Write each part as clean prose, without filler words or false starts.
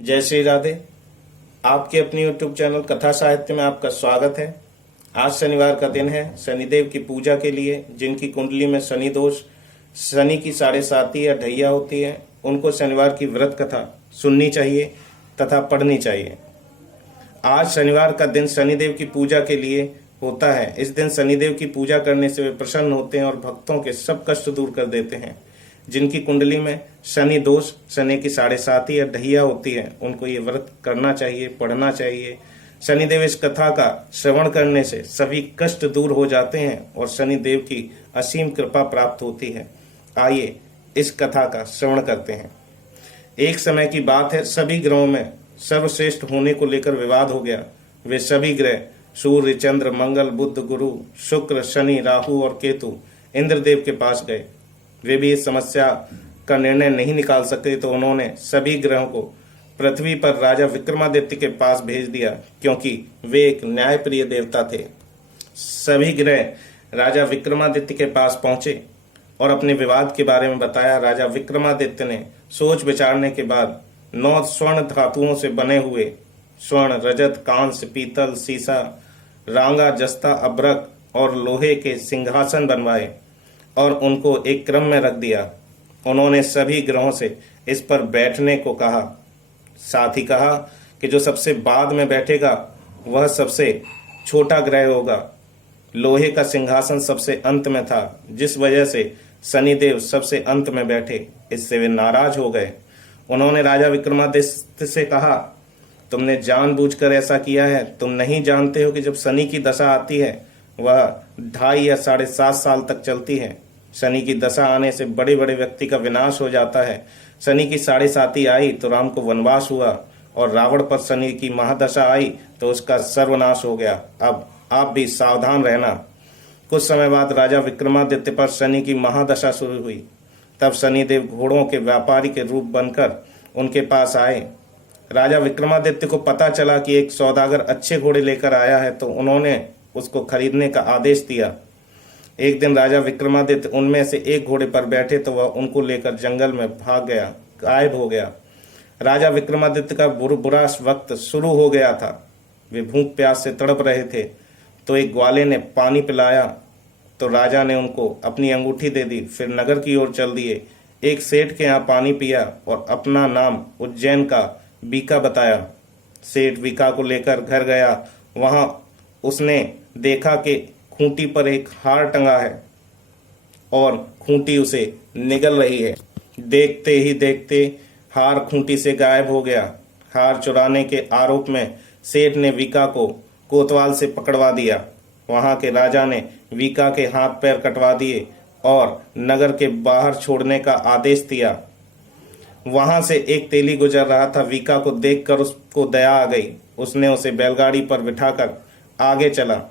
जय श्री राधे। आपके अपनी यूट्यूब चैनल कथा साहित्य में आपका स्वागत है। आज शनिवार का दिन है। शनिदेव की पूजा के लिए जिनकी कुंडली में शनि दोष, शनि की 7.5 या ढैया होती है, उनको शनिवार की व्रत कथा सुननी चाहिए तथा पढ़नी चाहिए। आज शनिवार का दिन शनिदेव की पूजा के लिए होता है। इस दिन शनिदेव की पूजा करने से वे प्रसन्न होते हैं और भक्तों के सब कष्ट दूर कर देते हैं। जिनकी कुंडली में शनि दोष, शनि की 7.5 या ढैया होती है, उनको ये व्रत करना चाहिए, पढ़ना चाहिए। शनिदेव इस कथा का श्रवण करने से सभी कष्ट दूर हो जाते हैं और शनिदेव की असीम कृपा प्राप्त होती है। आइए इस कथा का श्रवण करते हैं। एक समय की बात है, सभी ग्रहों में सर्वश्रेष्ठ होने को लेकर विवाद हो गया। वे सभी ग्रह सूर्य, चंद्र, मंगल, बुध, गुरु, शुक्र, शनि, राहु और केतु इंद्रदेव के पास गए। वे भी इस समस्या का निर्णय नहीं निकाल सके तो उन्होंने सभी ग्रहों को पृथ्वी पर राजा विक्रमादित्य के पास भेज दिया, क्योंकि वे एक न्यायप्रिय देवता थे। सभी ग्रह राजा विक्रमादित्य के पास पहुंचे और अपने विवाद के बारे में बताया। राजा विक्रमादित्य ने सोच विचारने के बाद 9 स्वर्ण धातुओं से बने हुए स्वर्ण, रजत, कांस्य, पीतल, सीसा, रांगा, जस्ता, अभ्रक और लोहे के सिंहासन बनवाए और उनको एक क्रम में रख दिया। उन्होंने सभी ग्रहों से इस पर बैठने को कहा। साथ ही कहा कि जो सबसे बाद में बैठेगा वह सबसे छोटा ग्रह होगा। लोहे का सिंहासन सबसे अंत में था, जिस वजह से शनिदेव सबसे अंत में बैठे। इससे वे नाराज हो गए। उन्होंने राजा विक्रमादित्य से कहा, तुमने जानबूझकर ऐसा किया है। तुम नहीं जानते हो कि जब शनि की दशा आती है वह 2.5 या 7.5 साल तक चलती है। शनि की दशा आने से बड़े बड़े व्यक्ति का विनाश हो जाता है। शनि की 7.5 आई तो राम को वनवास हुआ और रावण पर शनि की महादशा आई तो उसका सर्वनाश हो गया। अब आप भी सावधान रहना। कुछ समय बाद राजा विक्रमादित्य पर शनि की महादशा शुरू हुई। तब शनिदेव घोड़ों के व्यापारी के रूप बनकर उनके पास आए। राजा विक्रमादित्य को पता चला कि एक सौदागर अच्छे घोड़े लेकर आया है, तो उन्होंने उसको खरीदने का आदेश दिया। एक दिन राजा विक्रमादित्य उनमें से एक घोड़े पर बैठे तो वह उनको लेकर जंगल में भाग गया, गायब हो गया। राजा विक्रमादित्य का बुरा वक्त शुरू हो गया था। वे भूख प्यास से तड़प रहे थे तो एक ग्वाले ने पानी पिलाया तो राजा ने उनको अपनी अंगूठी दे दी। फिर नगर की ओर चल दिए। एक सेठ के यहाँ पानी पिया और अपना नाम उज्जैन का बीका बताया। सेठ बीका को लेकर घर गया। वहां उसने देखा कि खूंटी पर एक हार टंगा है और खूंटी उसे निगल रही है। देखते ही देखते हार खूंटी से गायब हो गया। हार चुराने के आरोप में सेठ ने वीका को कोतवाल से पकड़वा दिया। वहां के राजा ने वीका के हाथ पैर कटवा दिए और नगर के बाहर छोड़ने का आदेश दिया। वहां से एक तेली गुजर रहा था। वीका को देखकर उसको दया आ गई। उसने उसे बैलगाड़ी पर बिठाकर आगे चला।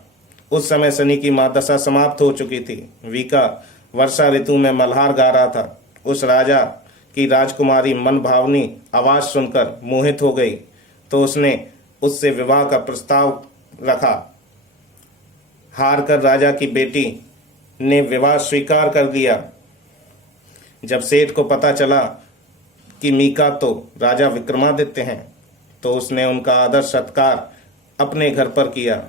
उस समय शनि की महादशा समाप्त हो चुकी थी। वीका वर्षा ऋतु में मल्हार गा रहा था। उस राजा की राजकुमारी मन भावनी आवाज सुनकर मोहित हो गई तो उसने उससे विवाह का प्रस्ताव रखा। हार कर राजा की बेटी ने विवाह स्वीकार कर दिया। जब सेठ को पता चला कि मीका तो राजा विक्रमादित्य हैं तो उसने उनका आदर सत्कार अपने घर पर किया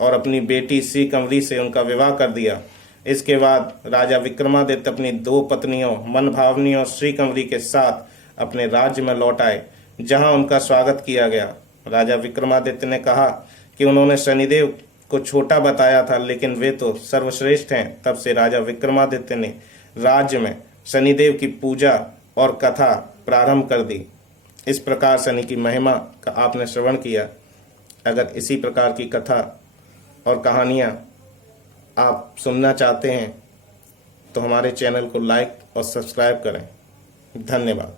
और अपनी बेटी श्री कंवरी से उनका विवाह कर दिया। इसके बाद राजा विक्रमादित्य अपनी 2 पत्नियों मन भावनी और श्री कंवरी के साथ अपने राज्य में लौट आए, जहां उनका स्वागत किया गया। राजा विक्रमादित्य ने कहा कि उन्होंने शनिदेव को छोटा बताया था, लेकिन वे तो सर्वश्रेष्ठ हैं। तब से राजा विक्रमादित्य ने राज्य में शनिदेव की पूजा और कथा प्रारंभ कर दी। इस प्रकार शनि की महिमा का आपने श्रवण किया। अगर इसी प्रकार की कथा और कहानियाँ आप सुनना चाहते हैं तो हमारे चैनल को लाइक और सब्सक्राइब करें। धन्यवाद।